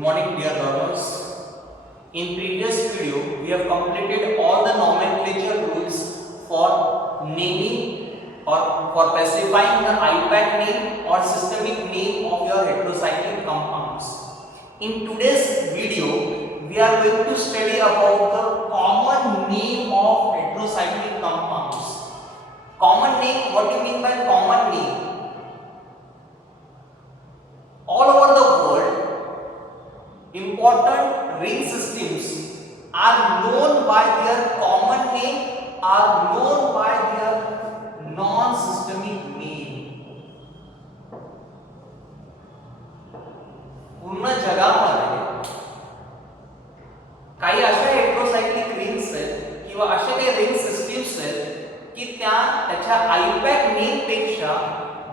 morning dear learners. In previous video, we have completed all the nomenclature rules for naming or for specifying the IUPAC name or systemic name of your heterocyclic compounds. In today's video, we are going to study about the common name of heterocyclic compounds. Common name, what do you mean by common name? All over the world, important ring systems are known by their common name, are known by their non-systemic name. पूर्ण जगामध्ये काही अशा हेटेरोसायक्लिक रिंग्स आहेत किंवा अशा काही ring systems आहेत की त्याच्या आयपॅक नेम पेक्षा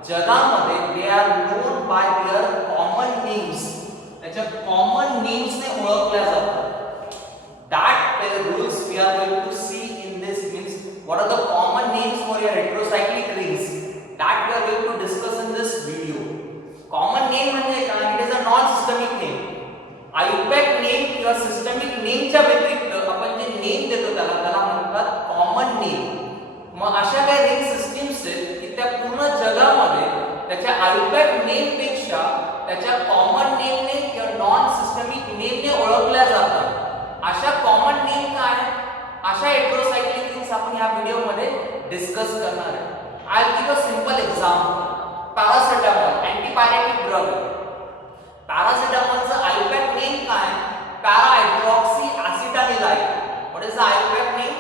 जगामध्ये they are known by their common names, त्याच्या कॉमन नेम्स ने ओळखल्या जातात. That rules we are going to see in this means what are the common names for your heterocyclic rings that we are going to discuss in this video. Common name म्हणजे काय? It is a non systemic name. IUPAC name किंवा systemic नेमच्या व्यतिरिक्त आपण जे नेम देतो त्याला म्हणतात common name. मग अशा काही रिंग सिस्टीम्स आहेत की त्या पूर्ण जगामध्ये त्याच्या आयपॅक नेम पेक्षा त्याच्या कॉमन नेमने किंवा नॉन सिस्टमिक नेमने ओळखल्या जातात. अशा कॉमन नेम काय? अशा हेटेरोसायक्लिक रिंग्स आपण या व्हिडिओ मध्ये डिस्कस करणार आहे. I will give a simple example. Paracetamol antipyretic drug. पॅरासिटामॉलचं आयपॅक नेम काय? Para hydroxy acetanilide. What is the IUPAC name?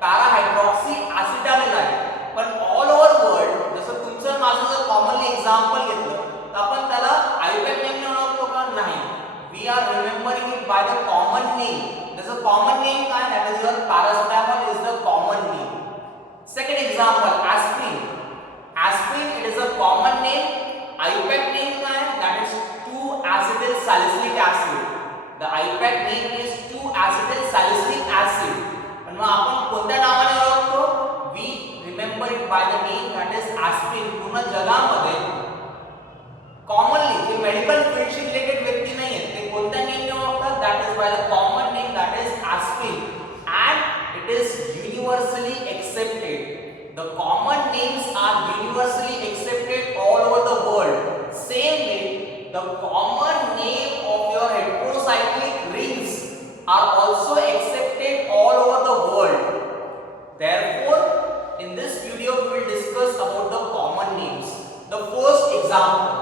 Para hydroxy acetanilide. पण ऑल ओव्हर वर्ल्ड जसं तुमचं माझं जर कॉमनली एक्झाम्पल घेतलं तर आपण त्याला आयपॅक नेमने ओळखतो का? नाही. We are remembering it by the common name. त्याचं कॉमन नेम काय? That is your paracetamol is the common name. Second example aspirin. Aspirin it is a common name. IUPAC name काय? That is 2-acetyl salicylic acid. The IUPAC name is 2-acetyl salicylic acid. पण मग आपण कोणत्या नावाने ओळखतो? We remember it by the name that is aspirin. पूर्ण जगामध्ये commonly जे मेडिकल फील्डशी रिलेटेड व्यक्ती नाही आहेत ते कोणत्या नेमने ओळखतात? That is by the common name that is aspirin. And it is universally accepted. The common names are universally accepted all over the world. Same way the common name of your heterocyclic rings are also accepted all over the world. Therefore, in this video we will discuss about the common names. The first example.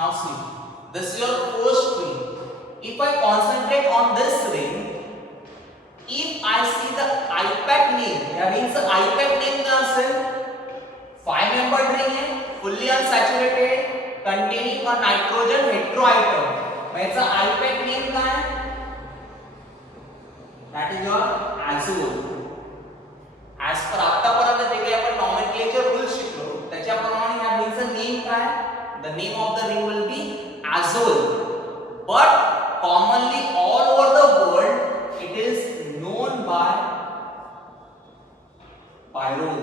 Now see, this is your first ring. If I concentrate on this ring, if I see the IUPAC name, या रिंगचं IUPAC name काय असेल? 5 membered ring आहे, fully unsaturated, containing a nitrogen heteroatom. मग याचा IUPAC name काय? That is your azole. As per आतापर्यंत जे काही आपण nomenclature rules शिकलो त्याच्याप्रमाणे या रिंगचं नेम काय? The name of the ring will be azole. But commonly all over the world it is known by pyrrole.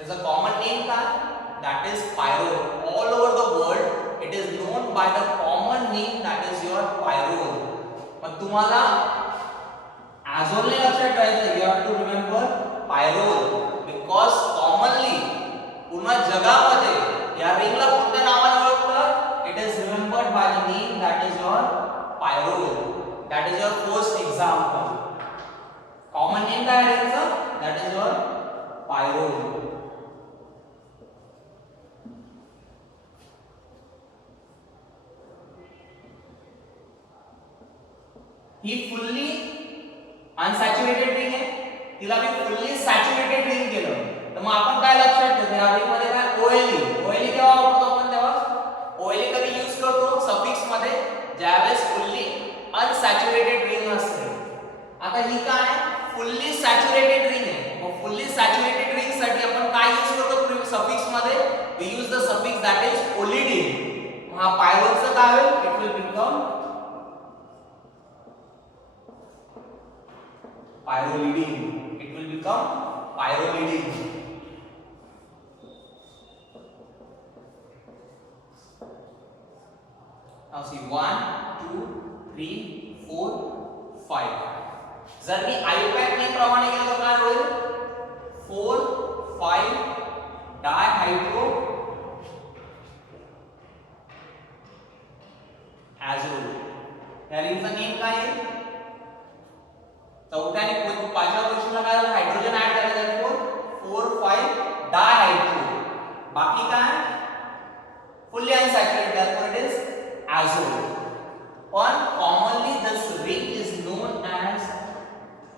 As a common name काय? That is pyrrole. All over the world it is known by the common name that is your pyrrole. मग तुम्हाला azole ने लक्षात ठेवायचं. You have to remember pyrrole because commonly पूर्ण जगामध्ये या रिंगला कोणत्या नावाने ओळखतात? It is remembered by the name that is your pyrrole. That is your first example. Common name काय आहे याचा? That is your pyrrole. He fully unsaturated ring आहे. तिला मी fully saturated ring केलं. तर मग आपण काय लक्षात ठेवतो? या रिंग मध्ये काय? OLE. OLE केव्हा वापरतो आपण? तेव्हा OLE कधी यूज करतो? सफिक्स मध्ये ज्यावेळेस fully unsaturated ring असते. आता ही काय? फुल्ली सॅच्युरेटेड रिंग आहे. मग फुल्ली सॅच्युरेटेड रिंग साठी आपण काय यूज करतो सफिक्स मध्ये? We use the suffix that is olidine. हा पायरोलचं काय होईल? It will become pyrrolidine. It will become pyrrolidine. Now C 1 2 3 4 5. जर मी आयपॅक नेम प्रमाणे गेलो तर काय होईल 4 5 डायहायड्रो ॲझोल. या रिंगचं नेम काय आहे चौथ्या आणि पाचव्या पोझिशनला काय झालं हायड्रोजन ऍड झालं त्याच्यावर 4 5 डायहायड्रो. बाकी काय fully unsaturated, therefore it is azole. Or commonly this ring is known as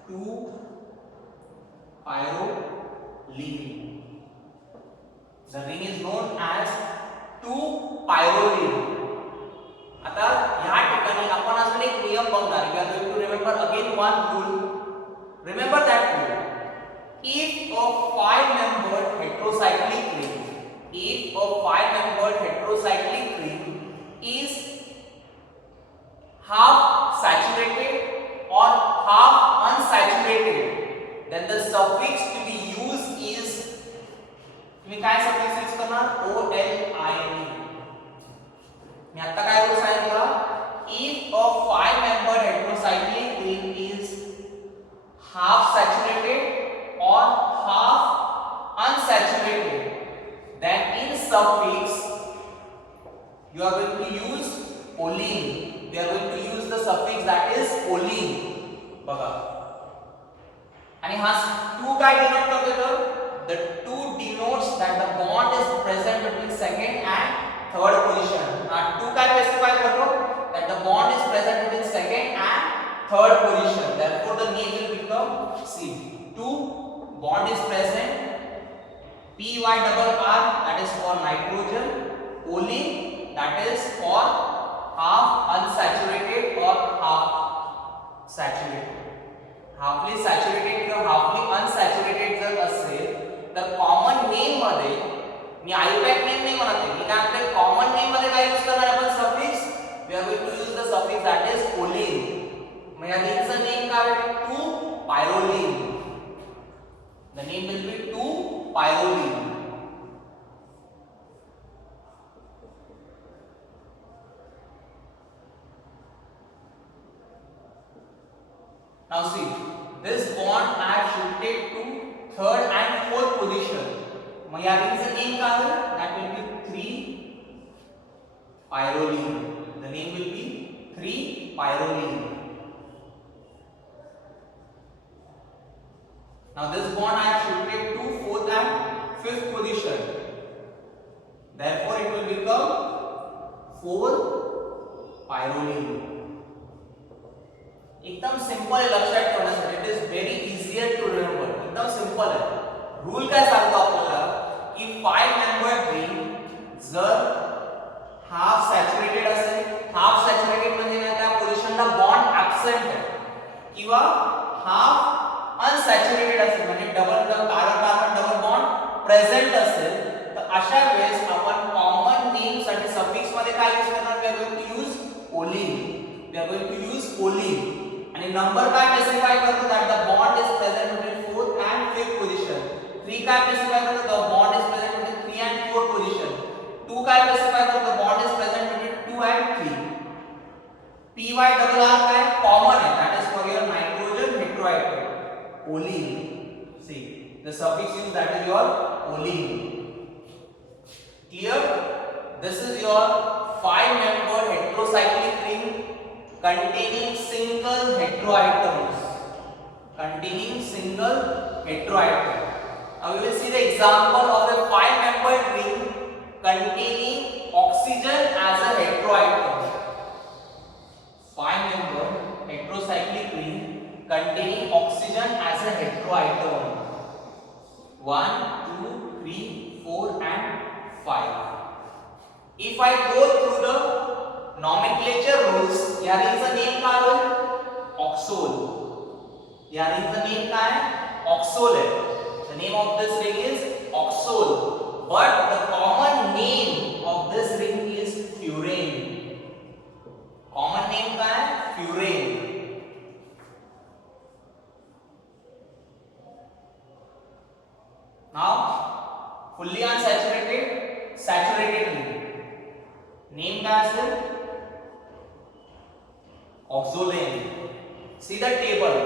2-pyrroline. The ring is known as 2-pyrroline. आता ह्या ठिकाणी आपण अजून एक नियम बघणार. We are going to remember again one rule. Remember that rule. If a 5-membered heterocyclic ring, if a 5-membered heterocyclic ring is half saturated or half unsaturated, then the suffix to be used is, तुम्ही काय suffix use करणार OLINE. मी आता काय रूल सांगितलं if a 5-membered heterocyclic ring is half saturated or half unsaturated, then in suffix you are going to use -line. We are going to use the suffix that is -line. बघा आणि हा 2 काय डिनोट करतो तर the 2 denotes that the bond is present between second and third position. हा 2 काय specify करतो that the bond is present between second and third position. Therefore the name will become C. 2 bond is present, PY_R that is for nitrogen, -line that is for half unsaturated or half saturated. Halfly saturated किंवा halfly unsaturated जर असेल तर common name मध्ये मी आयपॅक नेम नाही म्हणत आहे. मी काय म्हणते कॉमन नेम मध्ये काय यूज करणार आपण suffix. We are going to use the suffix that is -line. मग या रिंगचं नेम काय आहे 2-pyrroline. The name will be 2-pyrroline. Now see, this bond I have shifted to third and fourth position. मग या रिंगचं name काय आहे that will be 3-pyrroline. The name will be 3-pyrroline. Now this bond I have shifted to fourth and fifth position. Therefore it will become 4-pyrroline. एकदम simple आहे लक्षात ठेवण्यासाठी. It is very easier to remember. एकदम simple आहे. Rule काय सांगतो आपल्याला की 5-membered रिंग जर हाफ सॅच्युरेटेड असेल, हाफ सॅच्युरेटेड म्हणजे काय त्या पोझिशनला बॉन्ड ऍब्सेंट आहे किंवा हाफ अनसॅच्युरेटेड असेल म्हणजे कार्बन डबल बॉन्ड प्रेझेंट असेल तर अशा वेळेस आपण कॉमन नेम साठी सफिक्स मध्ये काय यूज करणार. We are going to use -line. We are going to use -line. आणि नंबर काय स्पेसिफाय करतो that the bond is present between fourth and fifth position. 3 काय स्पेसिफाय करतो the bond is present between 3 and 4 position. 2 काय specify करतो the bond is present between 2 and 3. PY_R काय common आहे that is for your nitrogen heteroatom -line. See the suffix use that is your -line. Clear. This is your 5-membered heterocyclic ring containing single heteroatoms. Now we will see the example of a 5-membered ring containing oxygen as a heteroatom. 5-membered heterocyclic ring containing oxygen as a heteroatom. 1 2 3 4 and 5. If I go through the nomenclature rules, या रिंगचं name काय होईल ऑक्सोल. या रिंगचं name काय ऑक्सोल आहे. The name of this ring is oxole, but the common name of this ring is furane. Common name काय furane. Now fully unsaturated, saturated ring. Name काय असेल oxolane. See the table.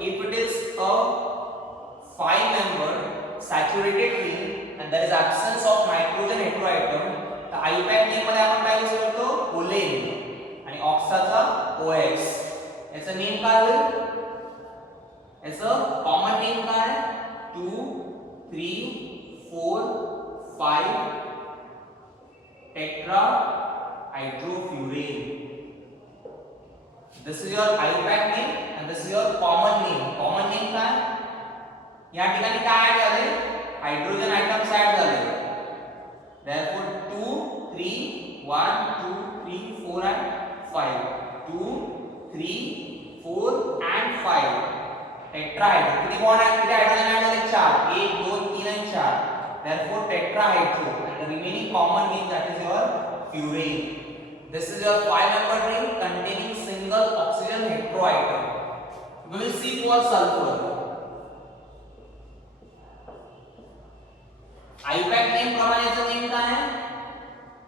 If it is a 5-membered saturated ring and there is absence of nitrogen heteroatom, the IUPAC name मध्ये आपण काय use करतो? ओलेन आणि ऑक्साचा OX. याचं नेम काय होईल? याचं कॉमन नेम काय? 2 3 4 5 टेट्रा हाइड्रोफ्यूरेन. This is your IUPAC name and this is your common name. Common name काय? या ठिकाणी काय ऍड झाले? हायड्रोजन ऍटम्स ऍड झाले. Therefore 2 3 1 2 3 4 and 5. 2 3 4 and 5. टेट्राहाइड्रो. किती बॉन्ड आहे? किती हायड्रोजन ऍड झाले? 4. 1 2 3 and 4. Therefore tetrahydro and the remaining common name that is your furane. This is your 5-membered ring containing single oxygen heteroatom. We will see for sulfur. IUPAC name प्रमाणे याचं नेम काय आहे?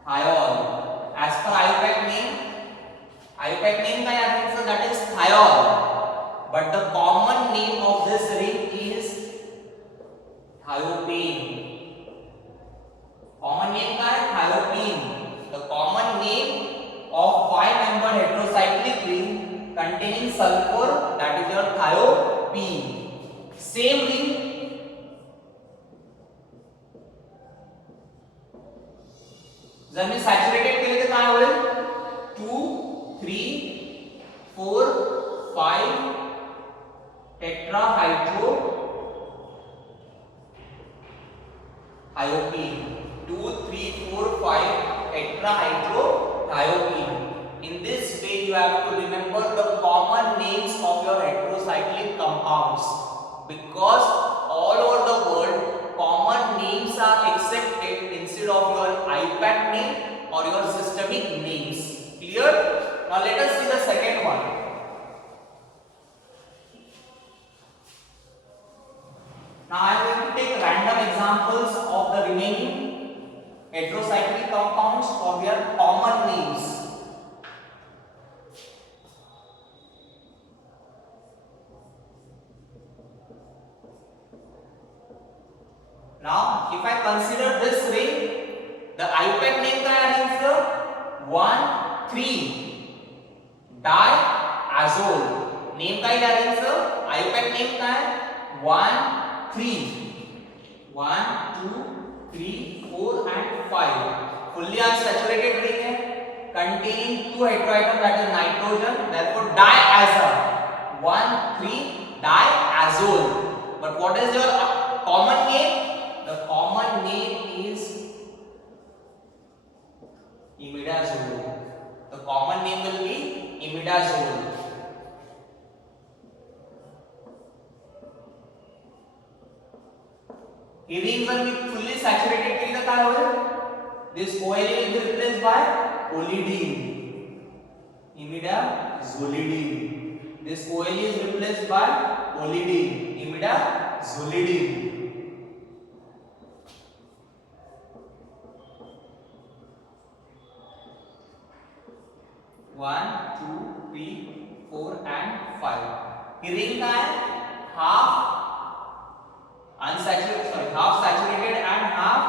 Thiol. As per IUPAC name काय आहे? So that is thiol. But the common name of this ring is thiopane. Common name काय आहे? Thiopane. The common name of 5-membered heterocyclic ring containing sulfur, that is your thiopene. Same ring जर मी सॅच्युरेटेड केले तर काय होईल? 2 3 4 5 tetrahydro thiopene. 2 3 4 5 tetrahydro thiopene. In this way you have to remember the common names of your heterocyclic compounds, because all over the world common names are accepted instead of your IUPAC name or your systemic names. Clear? Now let us see the second one. Now I am going to take random examples of the remaining heterocyclic compounds for their common names. Now if I consider this ring, the IUPAC name काय आहे सर? 1 3 diazole. Name काय आहे sir? IUPAC name काय? 1 3 1 2 3 4 and 5. Fully unsaturated ring है containing 2 heteroatom, that is nitrogen. Therefore diazole. 1 3 diazole. But what is your common name? The common name is imidazole. The common name will be imidazole. He ring जर मी fully saturated केली तर काय होईल? This OL will be replaced by olidine. Imidazolidine. This OL is replaced by olidine. Imidazolidine. 1 2 3 4 and 5. ही रिंग काय? half saturated and half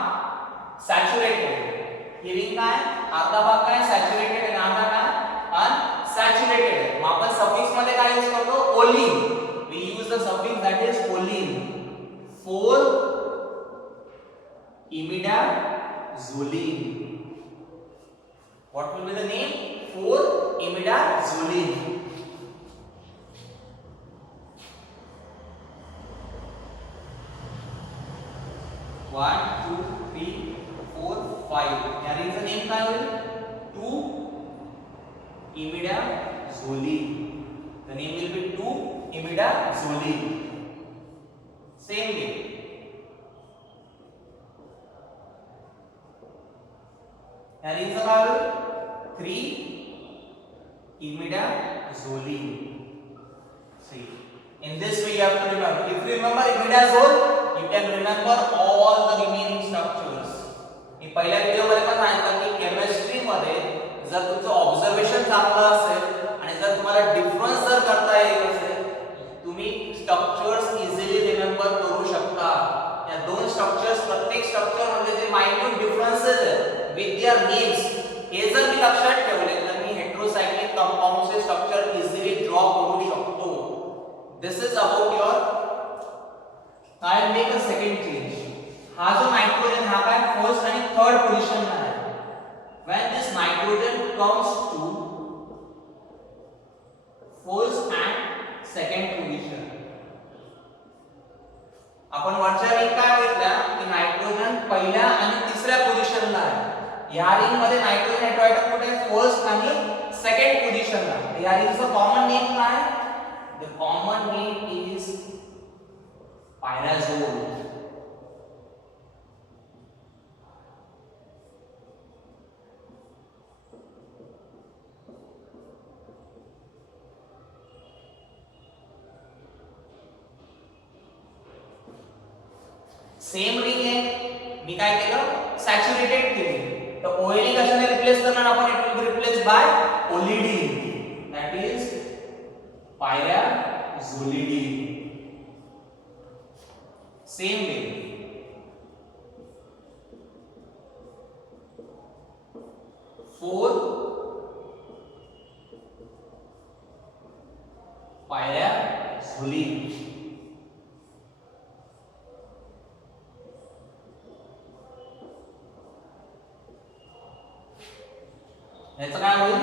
saturated. ही रिंग काय? अर्धा भाग काय सॅच्युरेटेड आणि अर्धा काय अनसॅच्युरेटेड. मग आपण सफिक्स मध्ये काय यूज करतो? Oline. We use the suffix that is oline. 4 imidazoline. What will be the name? 4 imidazoline. One, two, three, 4 5. या रिंगचं नेम काय होईल? 2 imidazoline. The name will be 2 imidazoline. Same way. या रिंगचं काय होईल? 3 imidazoline. See, in this way you have to remember. If you remember imidazole, you can remember all the remaining structures. मी पहिल्या व्हिडिओ मध्ये पण सांगितलं की केमिस्ट्री मध्ये जर तुमचं ऑब्झर्वेशन चांगलं असेल आणि जर तुम्हाला क्लिअर नेम्स हे जर मी लक्षात ठेवले तर मी हेटेरोसायक्लिक कंपाऊंडचे स्ट्रक्चर इझिली ड्रॉ करू शकतो. This is about your. I will make a second change. हा जो नायट्रोजन हा काय फर्स्ट आणि थर्ड पोझिशन ला आहे. when this nitrogen comes to first and second position, आपण वरच्या रिंग काय बघितल्या की नायट्रोजन पहिल्या आणि तिसऱ्या पोझिशनला आहे. या रिंग मध्ये नायट्रोजन हेटेरोएटम कुठे आहे फर्स्ट आणि सेकंड पोझिशनला. या रिंगचं कॉमन नेम काय? The common name is pyrazole. Same ring आहे, मी काय केलं सॅच्युरेटेड केली. तर ONA कशाने रिप्लेस करणार आपण? It will be replace by olidine. That is pyrazolidine. Same way for pyrazoline. याचं काय होईल?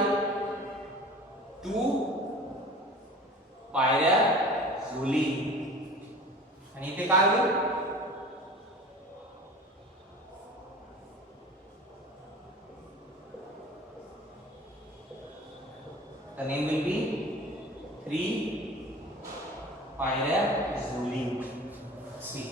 2 पायराझोलिन. आणि इथे काय होईल? The name will be 3 pyrazolene. See,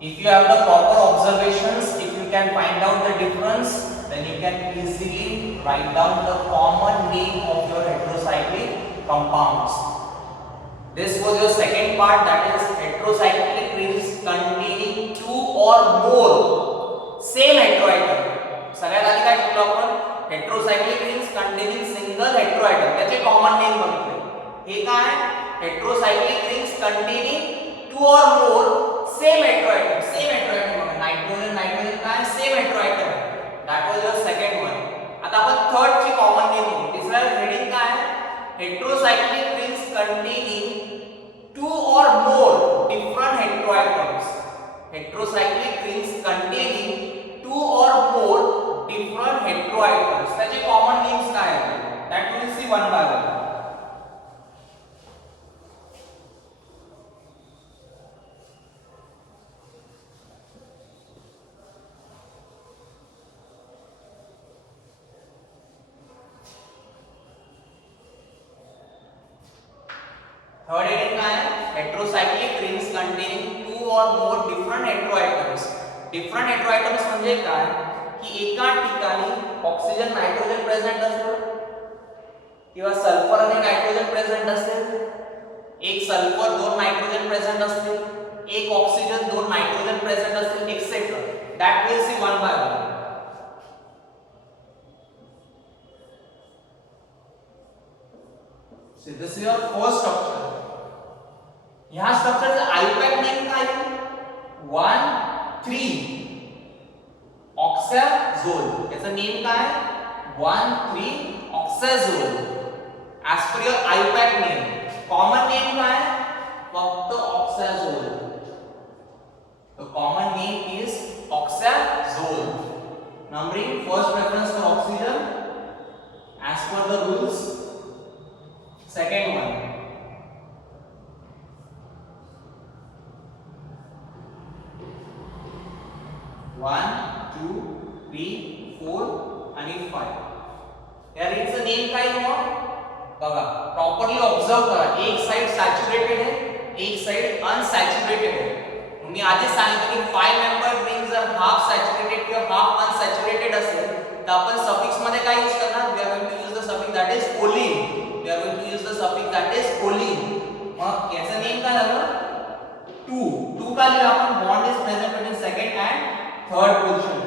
if you have the proper observations, if you can find out the difference, then you can easily write down the common name of your heterocyclic compounds. This was your second part, that is heterocyclic rings containing 2 or more same heteroatom. सगळ्यात आधी काय शिकलो आपण? Heterocyclic rings containing single heteroatom, त्याचे common name बघितले. हे काय? Heterocyclic rings containing 2 or more same heteroatom. Same heteroatom बघा, नायट्रोजन नायट्रोजन काय same heteroatom. That was your second one. आता आपण थर्ड ची कॉमन नेम बघू. तिसरा हेडिंग काय? Heterocyclic rings containing 2 or more different heteroatoms. Heterocyclic rings containing 2 or more different heteroatoms. त्याचे common names काय आहेत? That we will see one by one. Third heading काय आहे? Heterocyclic rings containing 2 or more different heteroatoms. Different heteroatoms म्हणजे काय? की एका ठिकाणी ऑक्सिजन नायट्रोजन प्रेझेंट असेल किंवा सल्फर आणि नायट्रोजन प्रेझेंट असेल, एक सल्फर 2 नायट्रोजन प्रेझेंट असतील, एक ऑक्सिजन 2 नायट्रोजन प्रेझेंट असतील, etcetera. That will see one by one. So this is your first structure. ह्या स्ट्रक्चरचं आयपॅक नेम काय आहे? 1 3 ऑक्सॅझोल. याचं नेम काय? 1 3 oxazole. As per your IUPAC name. Common name काय? फक्त oxazole. The common name is oxazole. Numbering first preference for oxygen as per the rules. Second one, 1 2 3 4 आणि 5. या रिंगचं नेम काय मग? बघा, प्रॉपर्ली ऑब्झर्व करा. एक साइड सॅच्युरेटेड आहे, एक साइड अनसॅच्युरेटेड आहे. मी आधी सांगितलं की 5 मेंबर रिंग जर हाफ सॅच्युरेटेड किंवा हाफ अनसॅच्युरेटेड असेल तर आपण सफिक्स मध्ये काय यूज करणार? We are going to use the suffix that is oline. We are going to use the suffix that is choline. मग याचं नेम काय झालं? 2 का लिहिलं आपण? Bond is present between second and third position.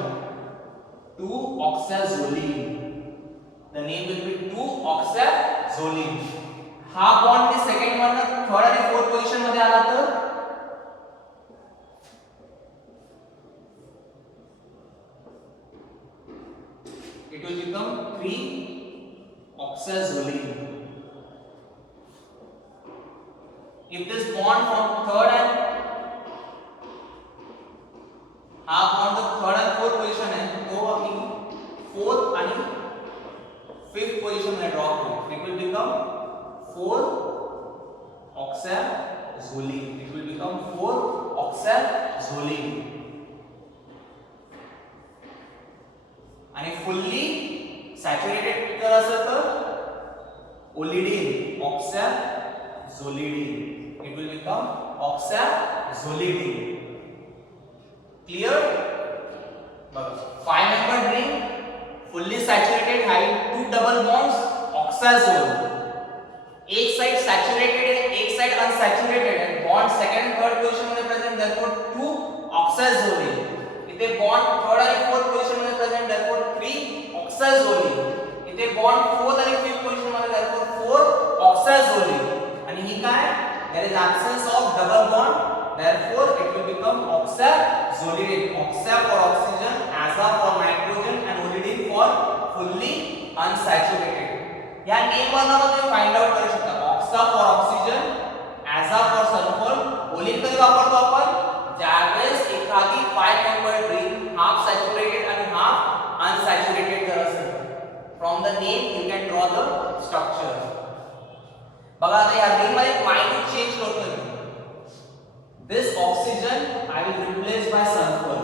2 oxazoline. The name will be 2 oxazoline. हा bond मी सेकंड वन थर्ड आणि फोर्थ पोझिशन मध्ये आला तर oxazolene. If this bond from third and हा बॉन्ड जर थर्ड आणि फोर्थ पोझिशन आहे तो आपण फोर्थ आणि फिफ्थ पोझिशन मध्ये ड्रॉप करू. It will become 4 oxazolene. It will become 4 oxazolene. आणि फुल्ली सॅच्युरेटेड जर असेल तर ओलिडीन oxazolidine. It will become oxazolidine. Clear? बघा 5 membered ring fully saturated having 2 double bonds oxazole. एक साइड सैचुरेटेड है एक साइड अनसैचुरेटेड है. Bond second and third position मध्ये प्रेझेंट therefore 2 oxazole. इथे बॉन्ड थर्ड आणि फोर्थ पोजीशन मध्ये प्रेझेंट therefore 3 oxazole. इथे बॉन्ड फोर्थ आणि फिफ्थ पोजीशन मध्ये therefore 4 oxazole. आणि ही काय there is absence of double bond therefore it will become oxazolidine. Oxa for oxygen, aza for nitrogen and olidine for fully unsaturated. या name वरनं तुम्ही find out करू शकता. Oxa for oxygen, aza for sulphur. Oline कधी वापरतो आपण ज्यावेळेस एखादी 5 membered ring हाफ सॅच्युरेटेड आणि हाफ अनसॅच्युरेटेड जर असेल. From the name you can draw the structure. बघा आता या रिंग मध्ये मायन्यूट चेंज करतोय मी. This oxygen I will replace by sulphur.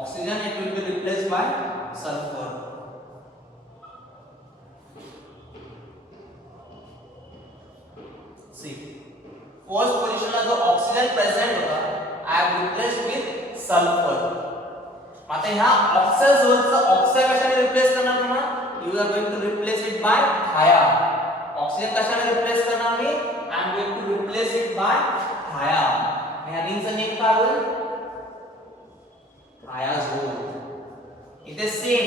Oxygen it will be replaced by sulphur. See, first position ला जो ऑक्सिजन प्रेझेंट होता I have replaced with sulfur. आता ह्या ऑक्साझोलचा ऑक्सा कशाने रिप्लेस करणार तुम्हाला? You are going to replace it by thiia. Oxygen कशाने रिप्लेस करणार मी? I am going to replace it by thiia. ह्या रिंगचं नेम काय होईल? thiazole. इथे same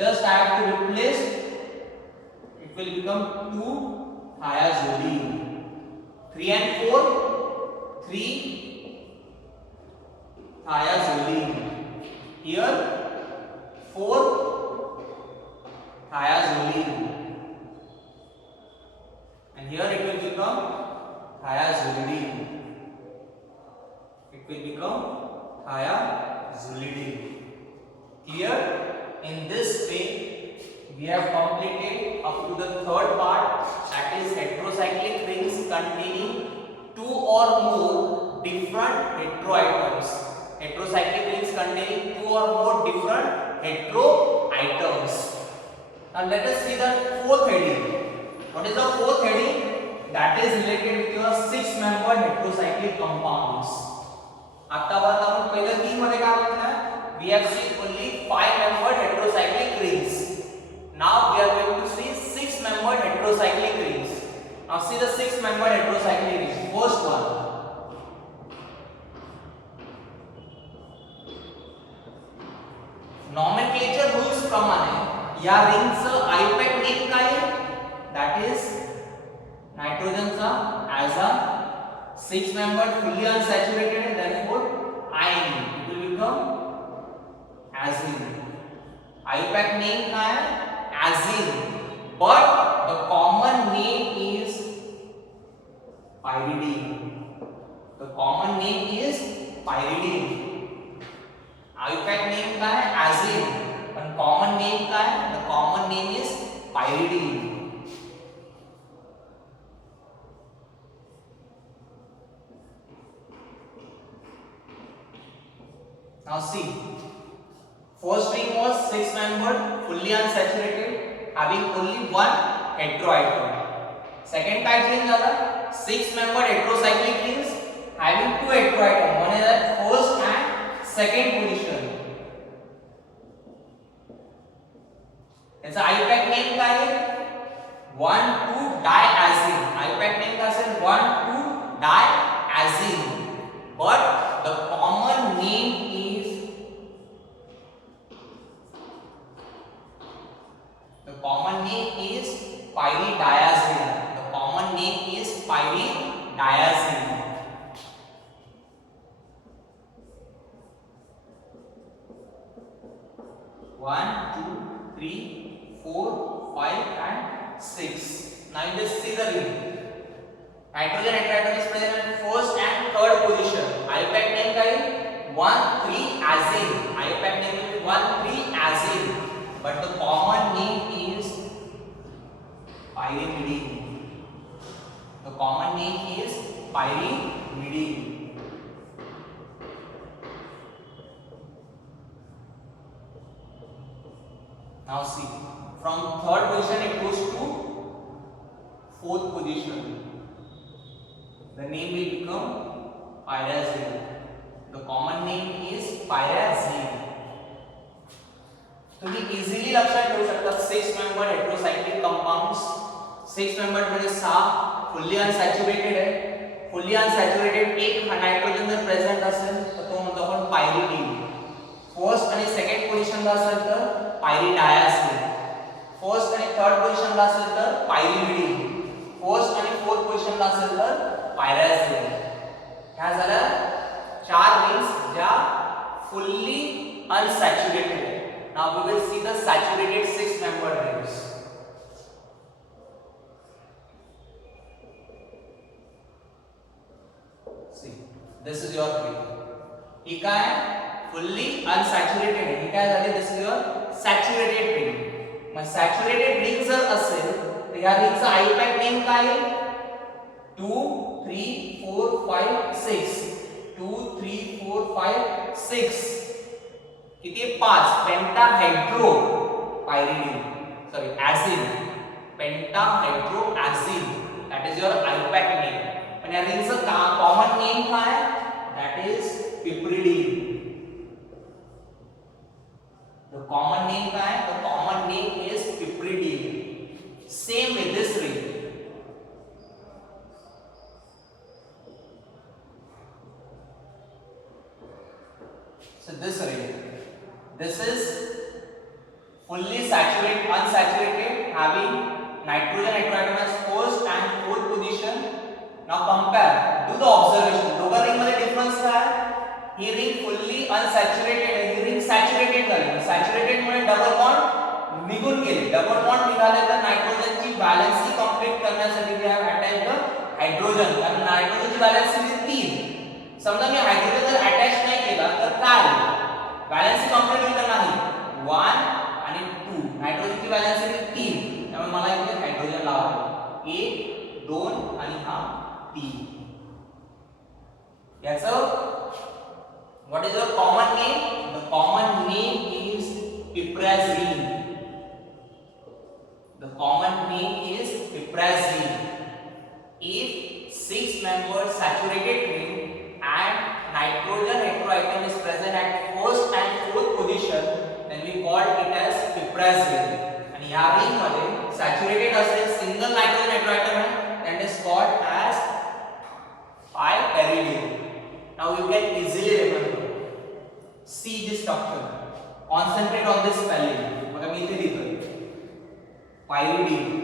just I have to replace it will become 2 thiazolene. 3 and 4 3 thiazolene. Here 4 thiazolene and here it will become thiazolidine. It will become thiazolidine. Clear? In this way we have completed up to the third part, that is heterocyclic rings containing 2 or more different heteroatoms. Heterocyclic rings containing 2 or more different heteroatoms. Now let us see the fourth heading. What is the fourth heading? That is related with your 6 membered heterocyclic compounds. आतापर्यंत आपण पहिल्या 3 मध्ये काय बघितलं? We have seen only 5 membered heterocyclic rings. Now we are going to see 6 membered heterocyclic rings. Now see the 6 membered heterocyclic rings. First one. Nomenclature rules प्रमाणे या रिंगचं आयपॅक नेम काय आहे? That is नायट्रोजनचा ॲझा 6 membered fully unsaturated and therefore ion. It will become azine. IUPAC name काय आहे? Azine, but the common name is pyridine. The common name is pyridine. IUPAC name काय आहे? Azine, पण common name काय आहे? The common name is pyridine. Now see, first ring was 6 membered, fully unsaturated, having only one heteroatom. Second type change झाला 6 membered heterocyclic rings having 2 heteroatom. One is at first and second position. याचा आयपॅक name काय आहे? 1,2-diazine. आयपॅक name काय असेल? 1,2-diazine. But the common name is pyridiazine. The common name is pyridiazine. One, two, three, 4, 5 6. Now you just see the ring. Nitrogen atom is present at first and third position. IUPAC name का है 1,3-azine. IUPAC name is 1,3-azine. But the common name is pyrimidine. The common name is pyrimidine. Now see, from third position it goes to fourth position. The name will become pyrazine. The common name is pyrazine. तुम्ही इझिली लक्षात ठेवू शकता 6 member heterocyclic compounds. 6 मेंबर म्हणजे 6 fully unsaturated आहे. Fully unsaturated एक नायट्रोजन जर प्रेझेंट असेल तर तो म्हणतो आपण पायरिडीन. फर्स्ट आणि सेकंड पोझिशनला असेल तर पायरिडायसिन. फर्स्ट आणि थर्ड पोझिशनला असेल तर पायरिमिडीन. फर्स्ट आणि फोर्थ पोझिशनला असेल तर पायराझिन. ह्या झाल्या 4 रिंग्स ज्या फुल्ली अनसॅच्युरेटेड आहेत. Now we will see the saturated 6 membered rings. See, this is your ring. ही काय fully unsaturated आहे. ही काय झाली? This is your saturated ring. Mug saturated ring जर असेल तर या रिंगचा IUPAC नेम काय आहे? 2 3 4 5 6. 2 3 4 5 6. किती 5 pentahydro pyridine. Sorry azine. Pentahydroazine. That is your IUPAC name. पण या रिंगचं कॉमन नेम काय? That is piperidine. The common name काय? The common name is piperidine. Same with this ring. So this ring, this is fully saturated, unsaturated, having nitrogen atom as first and fourth position. Now compare, do the observation. दोघा ring मध्ये difference काय? ही ring fully unsaturated आहे, ही ring saturated झाली. Saturated मुळे double bond निघून गेले. डबल बॉन्ड निघाले तर नायट्रोजनची बॅलन्सी कंप्लीट करण्यासाठी we have attached the hydrogen. कारण नायट्रोजनची बॅलन्सी 3. समजा मी हायड्रोजन जर अटॅच नाही केला तर काय होईल? बॅलन्सी कंप्लीट होईल का नाही? 1 आणि 2. नायट्रोजनची बॅलन्सी 3. त्यामुळे मला इथे हायड्रोजन लावावे. 1 2 आणि हा 3. याचं what is the common name? The common name is piperazine. The common name is piperazine. If 6 membered saturated ring and nitrogen heteroatom is present at first and fourth position, then we call it as piperazine. And या ring मध्ये सॅच्युरेटेड असेल single nitrogen heteroatom आहे, that is called as piperidine. Now you can easily remember. See this structure. Concentrate on this spelling. मग मी इथे लिहितोय pyridine.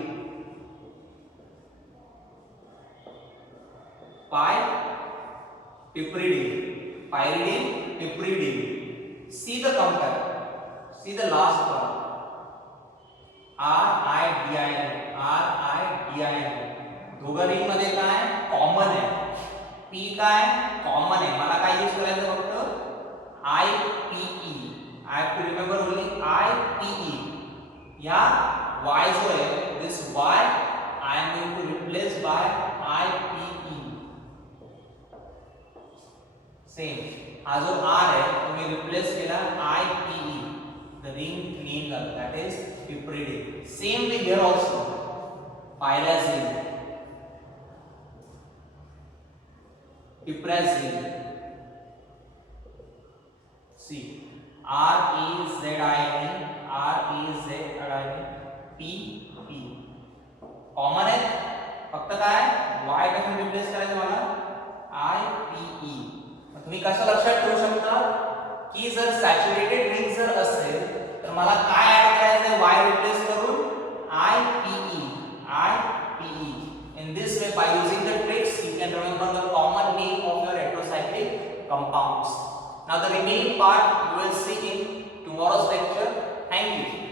Piperidine, pyridine, piperidine. See the compare. See the last one. RIDIN, RIDIN. दोघा ring मध्ये काय common आहे? P काय common आहे? मला काय यूज करायचं फक्त IPE. I have to remember only IPE. या Y जो आहे, this Y I am going to replace by IPE. सेम हा जो R आहे तो मी रिप्लेस केला IPE. द रिंग नेम झालं that is piperidine. Same way here also pyrazine, piperazine. See REZIN, REZIN, P P. Common आहे फक्त काय Y कशाने रिप्लेस करायचं मला IPE. तुम्ही कसं लक्षात ठेवू शकता की जर सॅच्युरेटेड रिंग जर असेल तर मला काय ऍड करायचं Y रिप्लेस करून IPE. In this way, by using the tricks, you can remember the common name of your heterocyclic compounds. Now the remaining part you will see in tomorrow's lecture. Thank you.